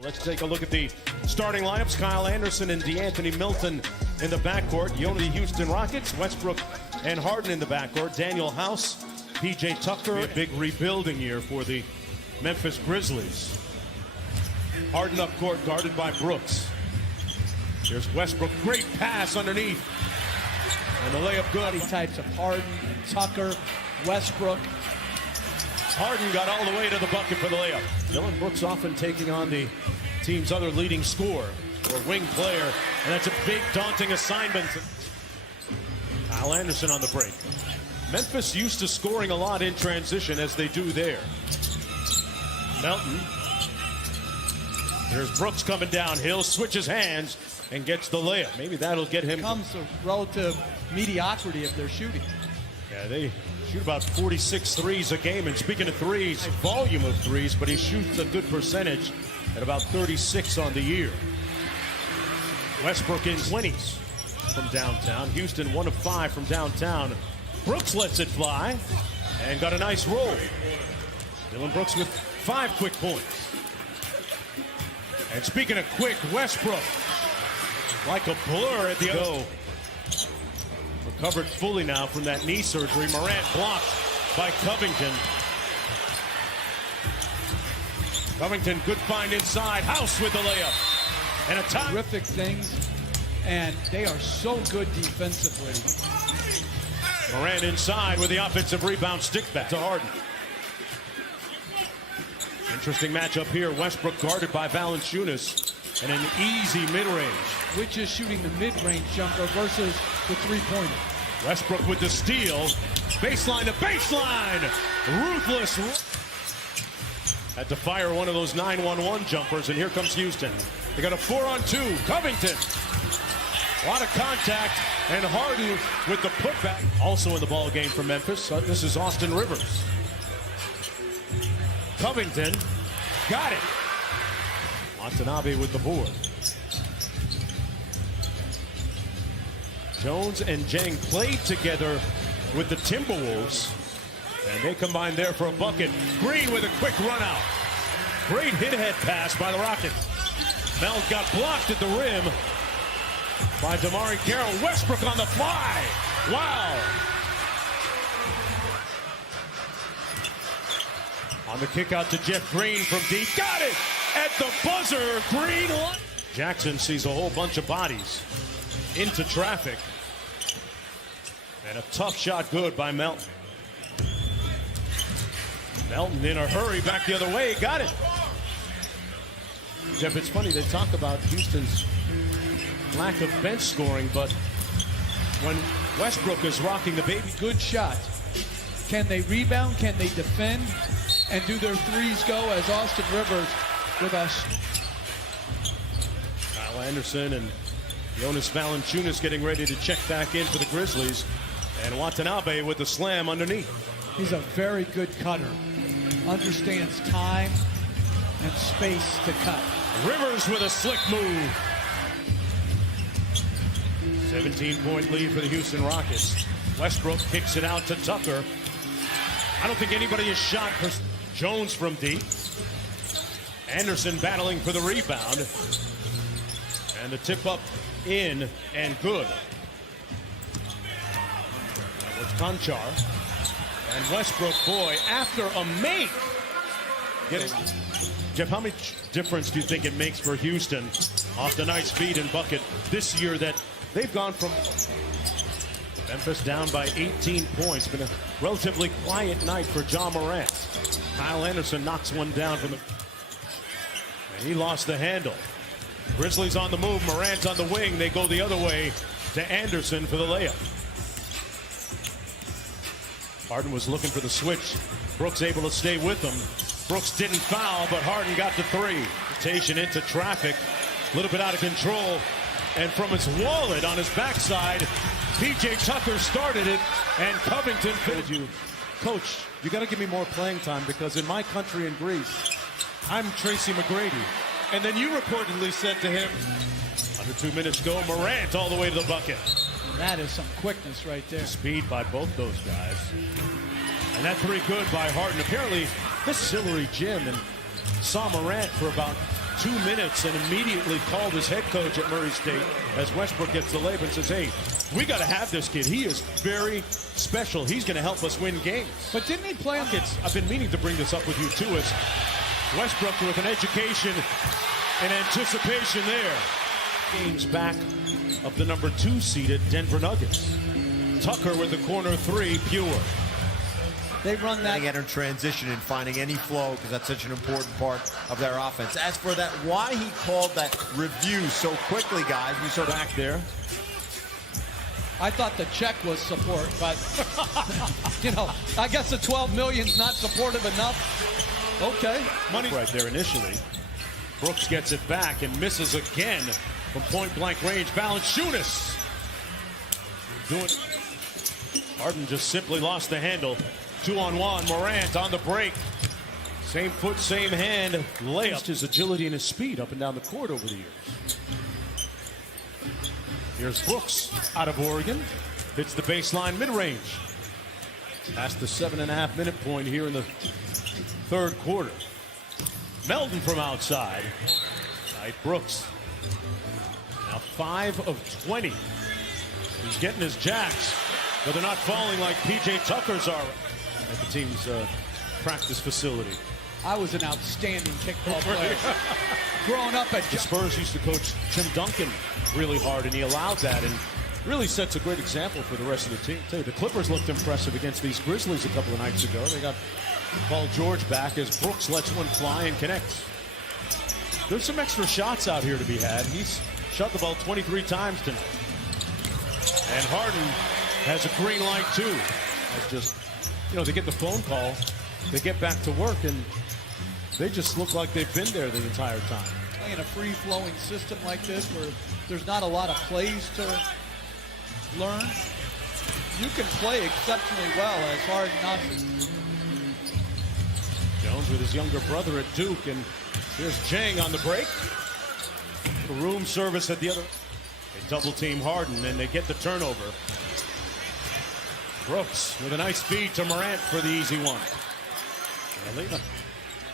Let's take a look at the starting lineups. Kyle Anderson and DeAnthony Milton in the backcourt. The Houston Rockets, Westbrook and Harden in the backcourt. Daniel House, P.J. Tucker. A big rebuilding year for the Memphis Grizzlies. Harden up court, guarded by Brooks. Here's Westbrook, great pass underneath. And the layup good. Types of Harden, Tucker, Westbrook. Harden got all the way to the bucket for the layup. Dylan Brooks often taking on the team's other leading scorer or wing player, and that's a big, daunting assignment. Kyle Anderson on the break. Memphis used to scoring a lot in transition, as they do there. Melton. Here's Brooks coming downhill, switches hands, and gets the layup. Maybe that'll get him. Comes the relative mediocrity of their shooting. Yeah, they shoot about 46 threes a game. And speaking of threes, volume of threes, but he shoots a good percentage at about 36 on the year. Westbrook in 20s from downtown. Houston 1 of 5 from downtown. Brooks lets it fly and got a nice roll. Dylan Brooks with 5 quick points. And speaking of quick, Westbrook like a blur at the go. Recovered fully now from that knee surgery. Morant blocked by Covington. Covington, good find inside. House with the layup. And a time. Terrific things, and they are so good defensively. Morant inside with the offensive rebound, stick back to Harden. Interesting matchup here. Westbrook guarded by Valanciunas. And an easy mid-range. Which is shooting the mid-range jumper versus the three-pointer. Westbrook with the steal. Baseline to baseline. Ruthless. Had to fire one of those 9-1-1 jumpers, and here comes Houston. They got a 4-on-2. Covington. A lot of contact, and Harden with the putback. Also in the ball game for Memphis. This is Austin Rivers. Covington got it. Watanabe with the board. Jones and Jang played together with the Timberwolves, and they combined there for a bucket. Green with a quick run out. Great hit-ahead pass by the Rockets. Mel got blocked at the rim by Damari Carroll. Westbrook on the fly. Wow. On the kick out to Jeff Green from deep. Got it at the buzzer. Green. Jackson sees a whole bunch of bodies into traffic. And a tough shot good by Melton. Melton in a hurry back the other way. Got it. Jeff, it's funny, they talk about Houston's lack of bench scoring, but when Westbrook is rocking the baby. Good shot. Can they rebound? Can they defend? And do their threes go as Austin Rivers with us? Kyle Anderson and Jonas Valanciunas getting ready to check back in for the Grizzlies. And Watanabe with the slam underneath. He's a very good cutter. Understands time and space to cut. Rivers with a slick move. 17-point lead for the Houston Rockets. Westbrook kicks it out to Tucker. I don't think anybody has shot Jones from deep. Anderson battling for the rebound. And the tip up in and good. That was Conchar. And Westbrook, boy, after a make. Jeff, how much difference do you think it makes for Houston off the nice speed and bucket this year that they've gone from Memphis down by 18 points? Been a relatively quiet night for Ja Morant. Kyle Anderson knocks one down from the... And he lost the handle. Grizzlies on the move. Morant on the wing. They go the other way to Anderson for the layup. Harden was looking for the switch. Brooks able to stay with him. Brooks didn't foul, but Harden got the three. Rotation into traffic. A little bit out of control. And from his wallet on his backside, P.J. Tucker started it, and Covington told you, Coach, you got to give me more playing time because in my country in Greece, I'm Tracy McGrady. And then you reportedly said to him, under 2 minutes to go, Morant all the way to the bucket. And that is some quickness right there. Speed by both those guys. And that three good by Harden. Apparently, this Sillery Gym and saw Morant for about 2 minutes and immediately called his head coach at Murray State as Westbrook gets the label and says, hey, we got to have this kid. He is very special. He's going to help us win games. But didn't he play on I've been meaning to bring this up with you, too, as Westbrook with an education and anticipation there. Games back of the number 2 seeded Denver Nuggets. Tucker with the corner 3, pure. They run that in transition and finding any flow because that's such an important part of their offense. As for that, why he called that review so quickly, guys, we saw Back there. I thought the check was support, but, you know, I guess the 12 million's not supportive enough. Okay. Money right there initially. Brooks gets it back and misses again from point-blank range. Valanciunas doing it. Harden just simply lost the handle. 2-on-1. Morant on the break. Same foot, same hand. Layup. His agility and his speed up and down the court over the years. Here's Brooks out of Oregon. Hits the baseline mid-range. Past the 7.5-minute point here in the third quarter. Melton from outside. Knight Brooks. Now 5 of 20. He's getting his jacks, but they're not falling like P.J. Tucker's are at the team's practice facility. I was an outstanding kickball player. Growing up at The Spurs used to coach Tim Duncan really hard, and he allowed that, and really sets a great example for the rest of the team. Tell you, the Clippers looked impressive against these Grizzlies a couple of nights ago. They got Paul George back as Brooks lets one fly and connects. There's some extra shots out here to be had. He's shot the ball 23 times tonight. And Harden has a green light, too. It's just, you know, they get the phone call, they get back to work, and they just look like they've been there the entire time. in a free-flowing system like this where there's not a lot of plays to learn, you can play exceptionally well as Harden not. Jones with his younger brother at Duke, and here's Jang on the break. The room service at the other. They double team Harden, and they get the turnover. Brooks with a nice feed to Morant for the easy one.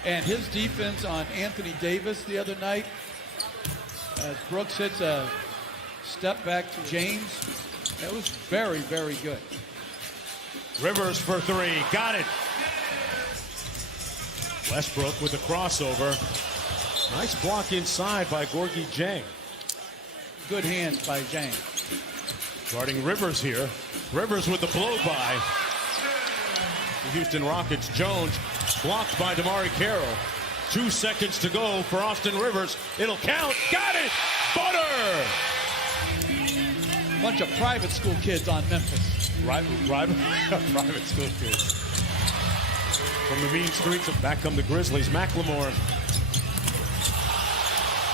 And his defense on Anthony Davis the other night, as Brooks hits a step back to James, that was very, very good. Rivers for three, got it. Westbrook with the crossover. Nice block inside by Gorgie Jang. Good hands by Jang. Guarding Rivers here. Rivers with the blow by. The Houston Rockets. Jones blocked by DeMar Carroll. 2 seconds to go for Austin Rivers. It'll count. Got it. Butter. Bunch of private school kids on Memphis. Private school kids. From the mean streets of back come the Grizzlies. McLemore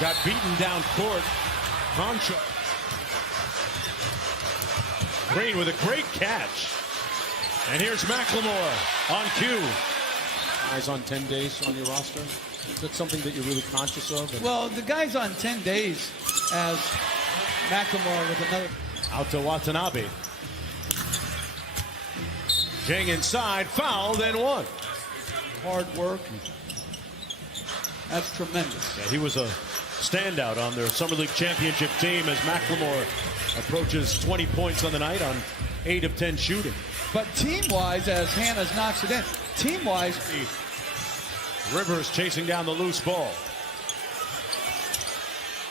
got beaten down court. Concho. Green with a great catch. And here's McLemore on cue. Guys on 10 days on your roster? Is that something that you're really conscious of? Well, the guy's on 10 days as McLemore with another. Out to Watanabe. Jang inside, fouled and one. Hard work. That's tremendous. Yeah, he was a standout on their Summer League championship team as McLemore approaches 20 points on the night on 8 of 10 shooting. But team-wise, as Hannes knocks it in, team-wise, Rivers chasing down the loose ball.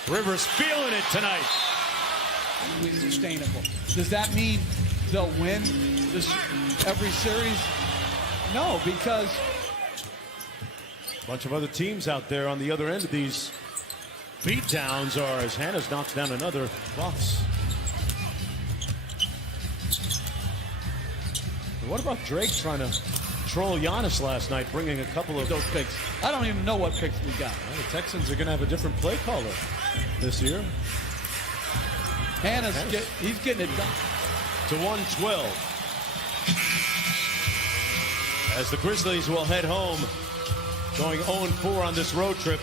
Rivers feeling it tonight. sustainable. Does that mean they'll win this every series? No, because a bunch of other teams out there on the other end of these beatdowns are as Hannes knocks down another Bucks. And what about Drake trying to troll Giannis last night, bringing a couple of those picks? I don't even know what picks we got. Well, the Texans are going to have a different play caller this year. Hannes, he's getting it done. To 112. As the Grizzlies will head home, going 0-4 on this road trip.